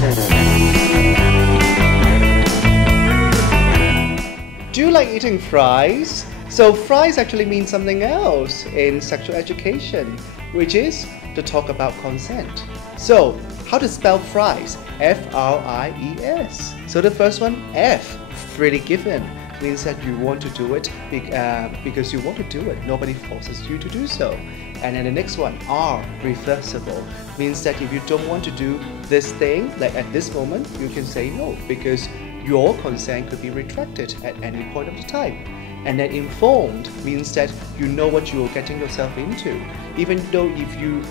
Do you like eating fries? So fries actually means something else in sexual education, which is to talk about consent. So how to spell fries? F-R-I-E-S. So the first one, F, freely given, means that you want to do it because you want to do it. Nobody forces you to do so. And then the next one, R, reversible, means that if you don't want to do this thing, like at this moment, you can say no because your consent could be retracted at any point of the time. And then informed means that you know what you're getting yourself into. Even though if you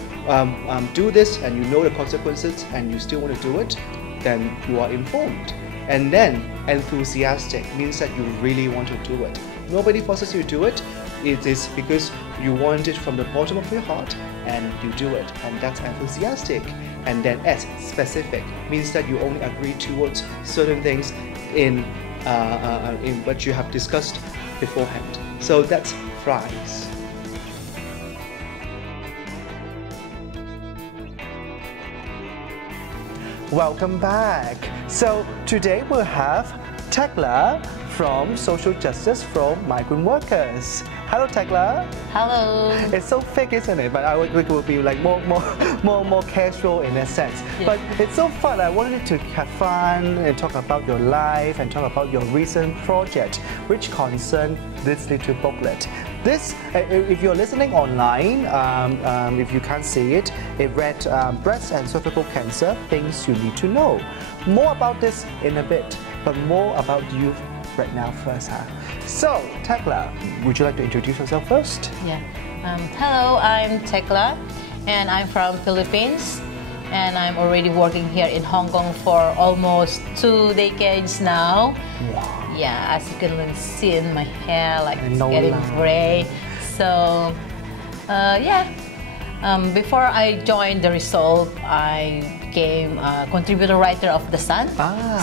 do this and you know the consequences and you still want to do it, then you are informed. And then enthusiastic means that you really want to do it. Nobody forces you to do it. It is because you want it from the bottom of your heart and you do it, and that's enthusiastic. And then S, specific, means that you only agree towards certain things in what you have discussed beforehand. So that's fries. Welcome back. So today we'll have Tekla from Social Justice for Migrant Workers. Hello, Tekla. Hello. It's so fake, isn't it? But it will be like more casual in a sense. Yeah. But it's so fun. I wanted to have fun and talk about your life and talk about your recent project, which concerned this little booklet. This, if you're listening online, if you can't see it, it read breast and cervical cancer, things you need to know. More about this in a bit, but more about you right now first. So, Tekla, would you like to introduce yourself first? Yeah. Hello, I'm Tekla, and I'm from Philippines, and I'm already working here in Hong Kong for almost 2 decades now. Wow. Yeah, as you can see in my hair, like it's No getting lie. gray. So, yeah. Before I joined the Resolve, I became a contributor writer of The Sun.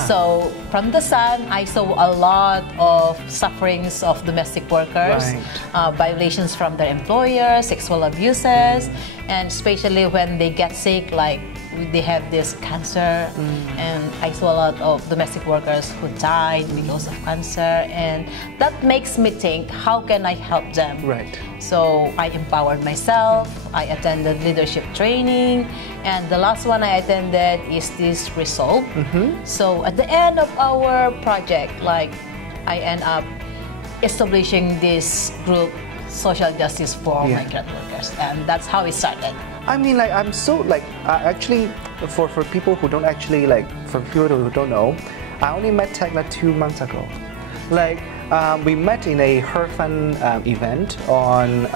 So from The Sun, I saw a lot of sufferings of domestic workers, violations from their employers, sexual abuses, and especially when they get sick, like they have this cancer, and I saw a lot of domestic workers who died because of cancer, and that makes me think, how can I help them? Right. So I empowered myself, I attended leadership training, and the last one I attended is this Resolve. So at the end of our project, like I end up establishing this group, Social Justice for Migrant Workers, and that's how it started. I mean, like, I'm so, like, actually, for people who don't actually, like, for people who don't know, I only met Tekla 2 months ago. Like, we met in a Her Fun event on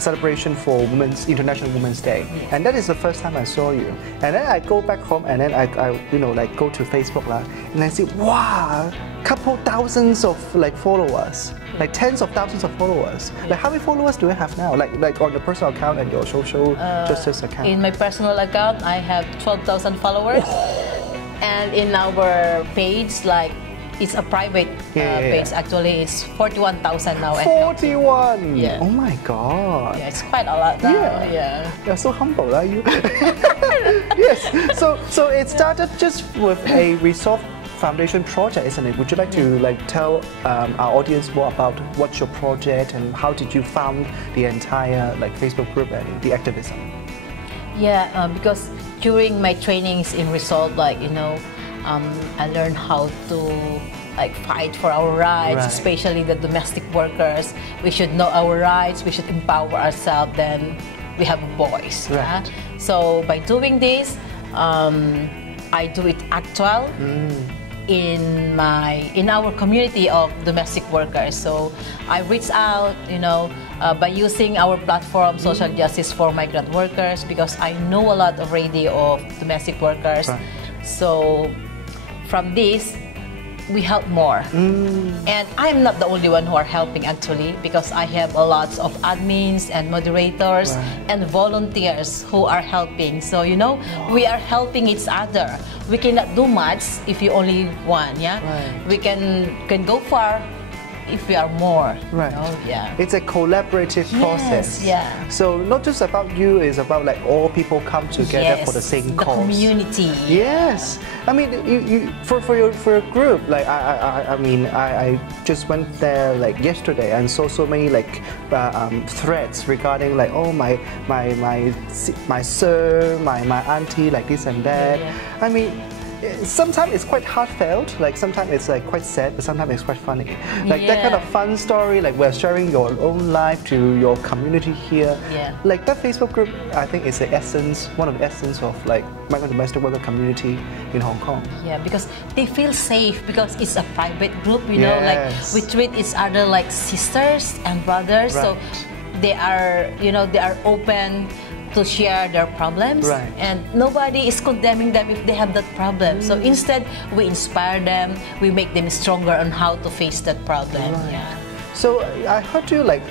celebration for International Women's Day, and that is the first time I saw you. And then I go back home, and then I you know, like, go to Facebook, and I see, wow, couple thousands of, like, followers. Like tens of thousands of followers. Like how many followers do you have now? Like on your personal account and your social justice account? In my personal account, I have 12,000 followers. And in our page, like it's a private page. Actually, it's 41,000 now. 41. Yeah. Oh my God. Yeah, it's quite a lot now. Yeah. You're so humble, are you? Yes. So it started just with a Resolve Foundation project, isn't it? Would you like to tell our audience more about what's your project and how did you found the entire Facebook group and the activism? Yeah, because during my trainings in Resolve, I learned how to fight for our rights, especially the domestic workers. We should know our rights. We should empower ourselves. Then we have a voice. Right. So by doing this, I do it actual. In our community of domestic workers. So I reach out, by using our platform, Social Justice for Migrant Workers, because I know a lot already of domestic workers. Right. So from this, we help more. And I'm not the only one who are helping actually, because I have a lot of admins and moderators and volunteers who are helping. So, we are helping each other. We cannot do much if you only one, We can go far if we are more. Right. You know? Yeah. It's a collaborative process. Yeah. So not just about you, it's about like all people come together for the same cause. The community. Yes. I mean, for your group, like I just went there like yesterday and saw so many like threads regarding like, oh my sir, my auntie, like this and that. I mean, sometimes it's quite heartfelt, like sometimes it's like quite sad, but sometimes it's quite funny. Like that kind of fun story, like we're sharing your own life to your community here. Like that Facebook group, I think is the essence, one of the essence of like migrant domestic worker community in Hong Kong. Yeah, because they feel safe because it's a private group, you know, like we treat each other like sisters and brothers. So they are, you know, they are open to share their problems, and nobody is condemning them if they have that problem. So instead, we inspire them, we make them stronger on how to face that problem. So I heard you like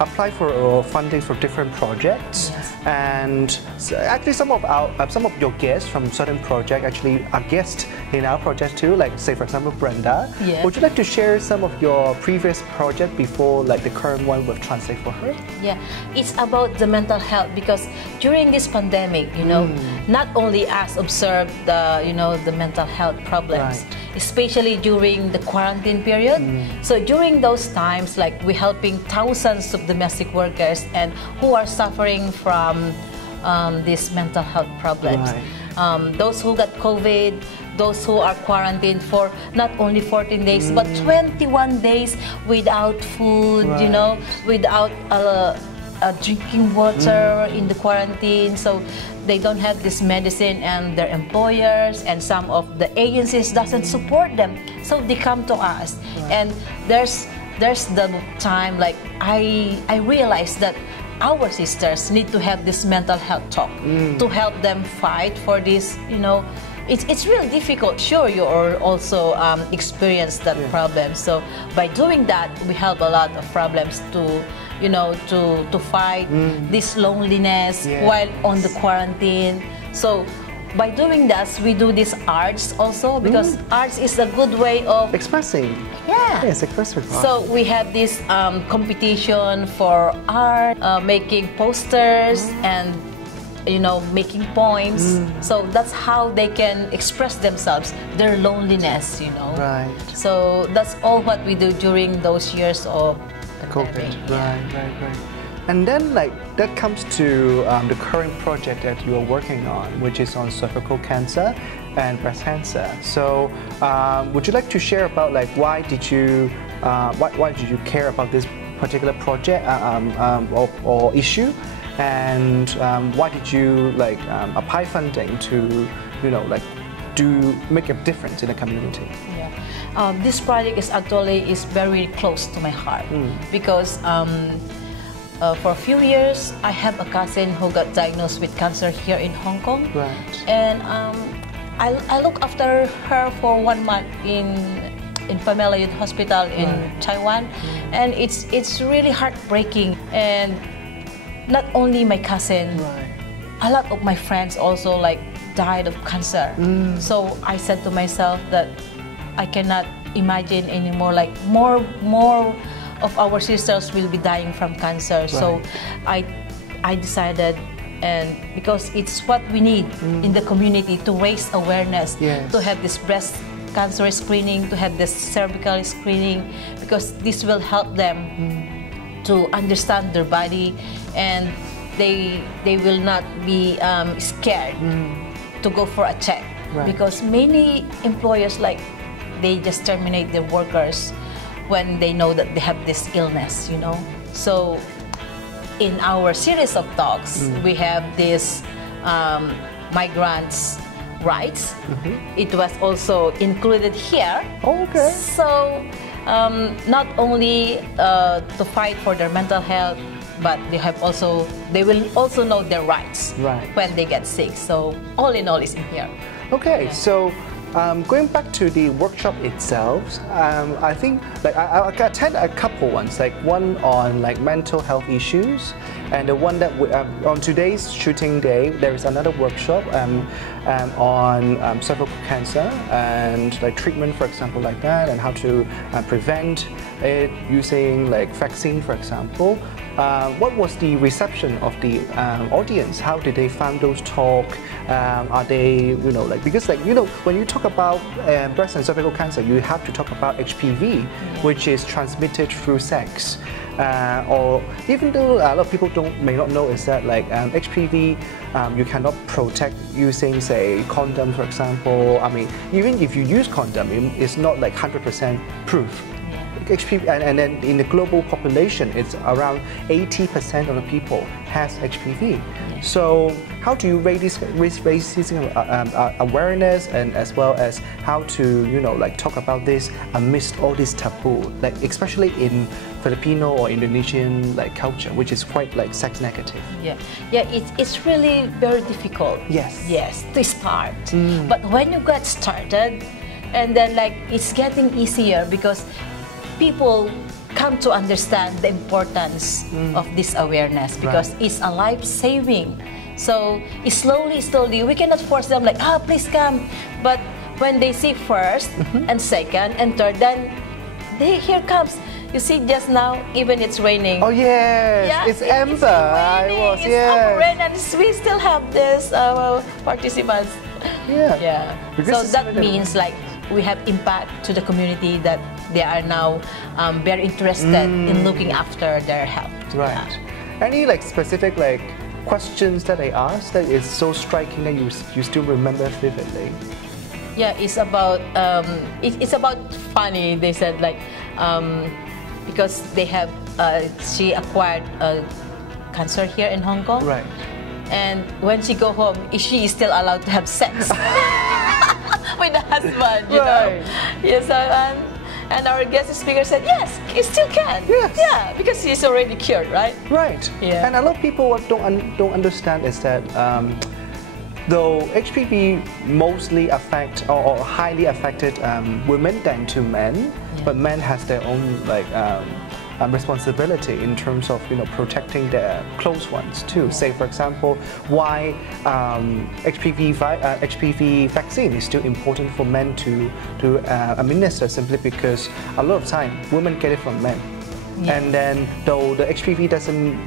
apply for funding for different projects, and actually some of your guests from certain project actually are guests in our project too. Like say for example Brenda. Would you like to share some of your previous project before like the current one with Translate for Her? Yeah, it's about the mental health because during this pandemic, you know, not only us observed the the mental health problems, especially during the quarantine period. So during those times, like we're helping thousands of domestic workers and who are suffering from these mental health problems. Those who got COVID, those who are quarantined for not only 14 days but 21 days without food, you know, without drinking water in the quarantine. So they don't have this medicine, and their employers and some of the agencies doesn't support them. So they come to us, and there's the time like I realized that our sisters need to have this mental health talk to help them fight for this, you know. It's really difficult. Sure, you also experience that problem. So by doing that, we help a lot of problems to, you know, to fight this loneliness while on the quarantine. So by doing that, we do this arts also because arts is a good way of expressing. Yes, expressive art. So we have this competition for art, making posters and, you know, making poems. So that's how they can express themselves, their loneliness, you know. So that's all what we do during those years of COVID. Right. And then like that comes to the current project that you are working on, which is on cervical cancer and breast cancer. So would you like to share about like why did you care about this particular project or issue? And why did you like apply funding to, you know, like make a difference in the community? This project is very close to my heart because for a few years I have a cousin who got diagnosed with cancer here in Hong Kong, and I look after her for 1 month in Family Hospital in Taiwan, and it's really heartbreaking. And not only my cousin, a lot of my friends also like died of cancer. So I said to myself that I cannot imagine anymore, like more of our sisters will be dying from cancer. So I decided, and because it's what we need in the community to raise awareness, to have this breast cancer screening, to have this cervical screening, because this will help them to understand their body, and they will not be scared to go for a check, because many employers like they just terminate their workers when they know that they have this illness, you know. So in our series of talks, we have this migrants' rights. It was also included here. So not only to fight for their mental health, but they will also know their rights when they get sick. So all in all is in here. So going back to the workshop itself, I think like I attend a couple ones, like one on like mental health issues, and the one that on today's shooting day there is another workshop on cervical cancer and like treatment, for example, like that, and how to prevent it using like vaccine, for example, what was the reception of the audience? How did they find those talk? Are they, like, because like, when you talk about breast and cervical cancer, you have to talk about HPV, which is transmitted through sex. Or even though a lot of people may not know is that like HPV, you cannot protect using, say, condom, for example. I mean, even if you use condom, it's not like 100% proof. HPV, and then in the global population, it's around 80% of the people has HPV. So how do you raise this awareness, and as well as how to, like talk about this amidst all this taboo, like especially in Filipino or Indonesian like culture, which is quite like sex negative. It's really very difficult. Yes, to start. But when you get started, and then like it's getting easier because people come to understand the importance of this awareness, because it's a life-saving. So slowly, we cannot force them like, please come. But when they see first and second and third, then here comes. You see, just now, even it's raining. Oh yes, it's Amber. It's rain, and we still have this participants. So that means like we have impact to the community, that they are now very interested in looking after their health. Any like specific like questions that I asked that is so striking that you still remember vividly? It's about it's about funny. They said like because they have she acquired cancer here in Hong Kong. And when she go home, she is still allowed to have sex with the husband, you know. And our guest speaker said, yes, you still can. Because she's already cured, right? And a lot of people what don't understand is that though HPV mostly affect or highly affected women than to men, but men has their own like responsibility in terms of protecting their close ones too. Say for example, why HPV vaccine is still important for men to administer, simply because a lot of time women get it from men, and then though the HPV doesn't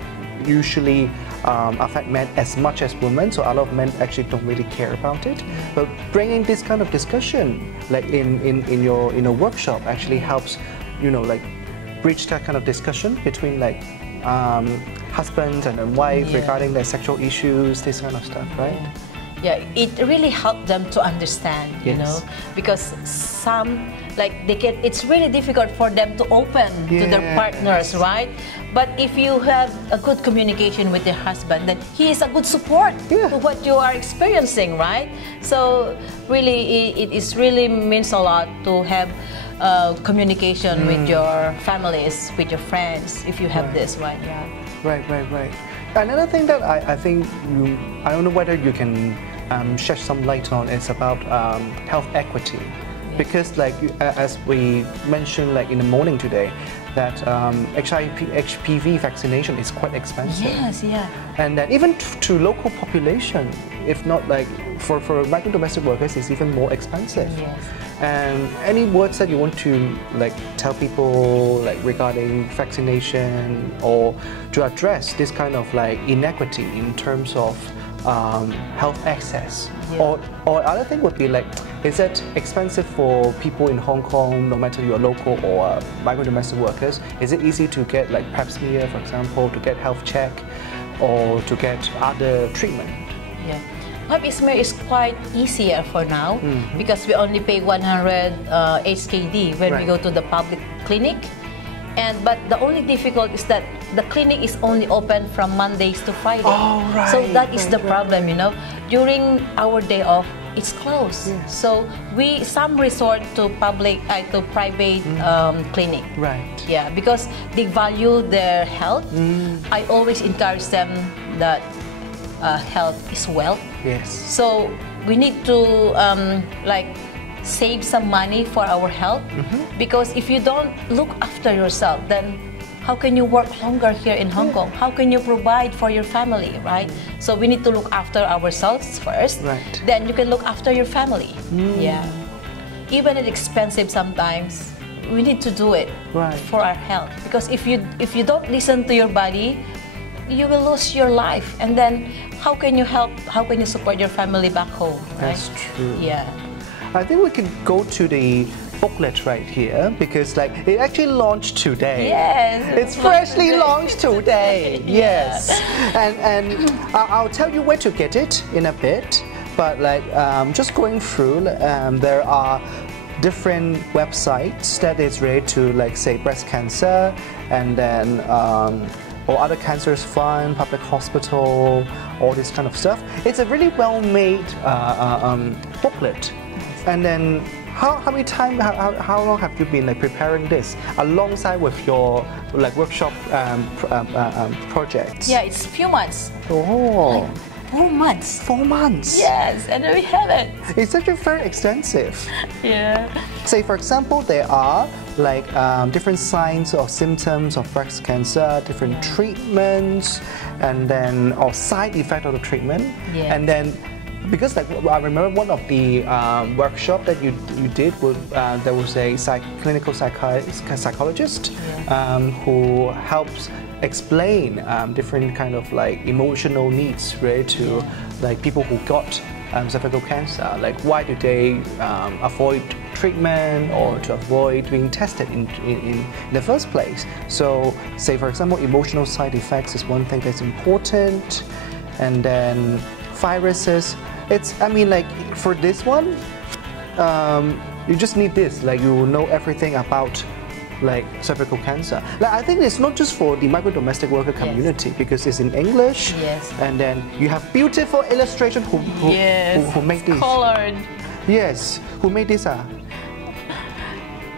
usually affect men as much as women, so a lot of men actually don't really care about it. But bringing this kind of discussion like in your workshop actually helps like bridge that kind of discussion between like husband and wife regarding their sexual issues, this kind of stuff, right? It really helped them to understand, you know, because some it's really difficult for them to open to their partners, right? But if you have a good communication with your husband, then he is a good support to what you are experiencing, right? So really, it really means a lot to have communication with your families, with your friends, if you have this one. Right. Another thing that I think I don't know whether you can shed some light on is about health equity, because like as we mentioned like in the morning today, that HPV vaccination is quite expensive. And then even to local population, if not like for migrant domestic workers, it's even more expensive. And any words that you want to like tell people like regarding vaccination, or to address this kind of like inequity in terms of health access, or other thing would be like, is it expensive for people in Hong Kong, no matter you're local or migrant domestic workers? Is it easy to get like pap smear, for example, to get health check, or to get other treatment? Pap smear is quite easier for now, because we only pay 100 HKD when we go to the public clinic. But the only difficult is that the clinic is only open from Mondays to Friday. So that is the problem, you know. During our day off, it's closed. So some resort to private clinic. Because they value their health. I always encourage them that health is wealth. So we need to save some money for our health, because if you don't look after yourself, then how can you work longer here in Hong Kong? How can you provide for your family, right? So we need to look after ourselves first, then you can look after your family. Even it's expensive sometimes, we need to do it for our health. Because if you don't listen to your body, you will lose your life. And then how can you help? How can you support your family back home? Right? That's true. Yeah. I think we can go to the booklet right here because like it actually launched today. Yes. It's freshly launched today. Yes. And I'll tell you where to get it in a bit. But like just going through, there are different websites that is related to like say breast cancer and then or other cancers fund, public hospital, all this kind of stuff. It's a really well-made booklet. And then how long have you been like preparing this alongside with your like workshop projects? Yeah, it's a few months. Oh. Like 4 months. 4 months. Yes, and then we have it. It's actually very extensive. Yeah. Say for example, there are like different signs or symptoms of breast cancer, different treatments, and then or side effect of the treatment. Yeah. And then because like I remember one of the workshop that you did with there was a clinical psychologist who helps explain different kind of like emotional needs related to like people who got cervical cancer, like why do they avoid treatment or to avoid being tested in the first place. So say for example emotional side effects is one thing that's important, and then viruses. I mean like for this one you just need this, like you will know everything about like cervical cancer. Like I think it's not just for the migrant domestic worker community because it's in English. Yes. And then you have beautiful illustration who made this. Colored. Yes. Who made this?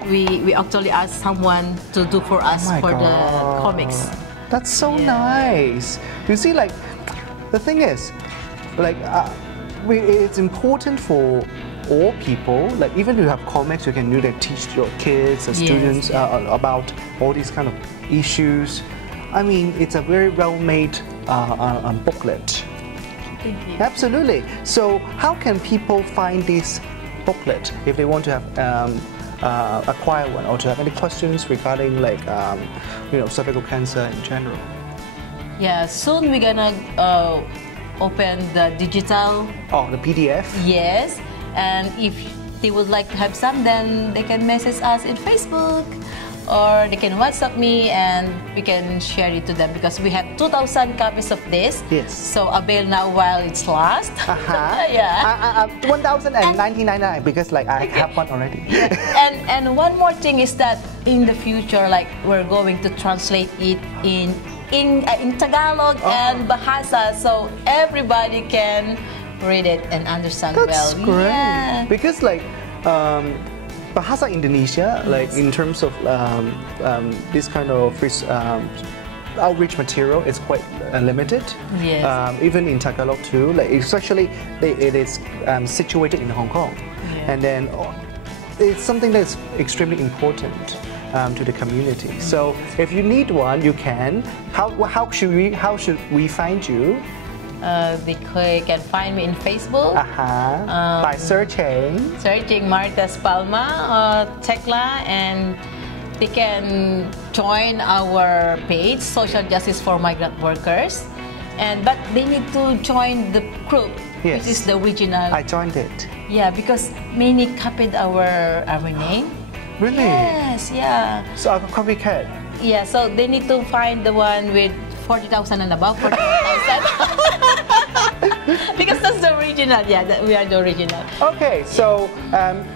We actually asked someone to do for us for the comics. That's so nice. You see, like the thing is, like it's important for all people, like even if you have comics, you can do that, teach your kids and students about all these kind of issues. I mean, it's a very well-made booklet. Thank you. Absolutely. So how can people find this booklet if they want to have acquire one or to have any questions regarding like cervical cancer in general? Yeah, soon we're gonna open the digital. Oh, the PDF? Yes. And if they would like to have some, then they can message us in Facebook or they can WhatsApp me and we can share it to them because we have 2,000 copies of this. Yes. So avail now while it's last. Yeah. 1,099 because like I have one already. And one more thing is that in the future, like we're going to translate it in Tagalog and Bahasa, so everybody can read it and understand That's great. Yeah. Because like Bahasa Indonesia, like in terms of this kind of outreach material is quite limited. Yes. Even in Tagalog too, like especially it is situated in Hong Kong, and then it's something that's extremely important to the community. So if you need one, you can. How should we find you? They can find me in Facebook By searching Martes Palma or Tekla, and they can join our page Social Justice for Migrant Workers, but they need to join the group, which is the original. I joined it. Yeah, because many copied our name. Really? Yes, yeah. So I'm a copycat. Yeah, so they need to find the one with 40,000 and above, 40,000. Because that's the original. Yeah, we are the original. Okay, so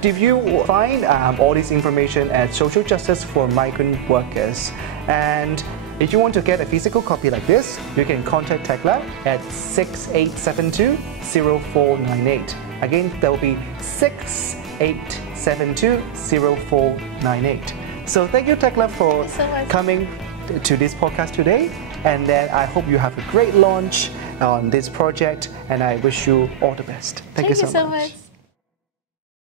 did you find all this information at Social Justice for Migrant Workers? And if you want to get a physical copy like this, you can contact Tekla at 6872-0498. Again, that will be 6872-0498. So thank you, Tekla, for coming to this podcast today. And then I hope you have a great launch on this project, and I wish you all the best. Thank you so much.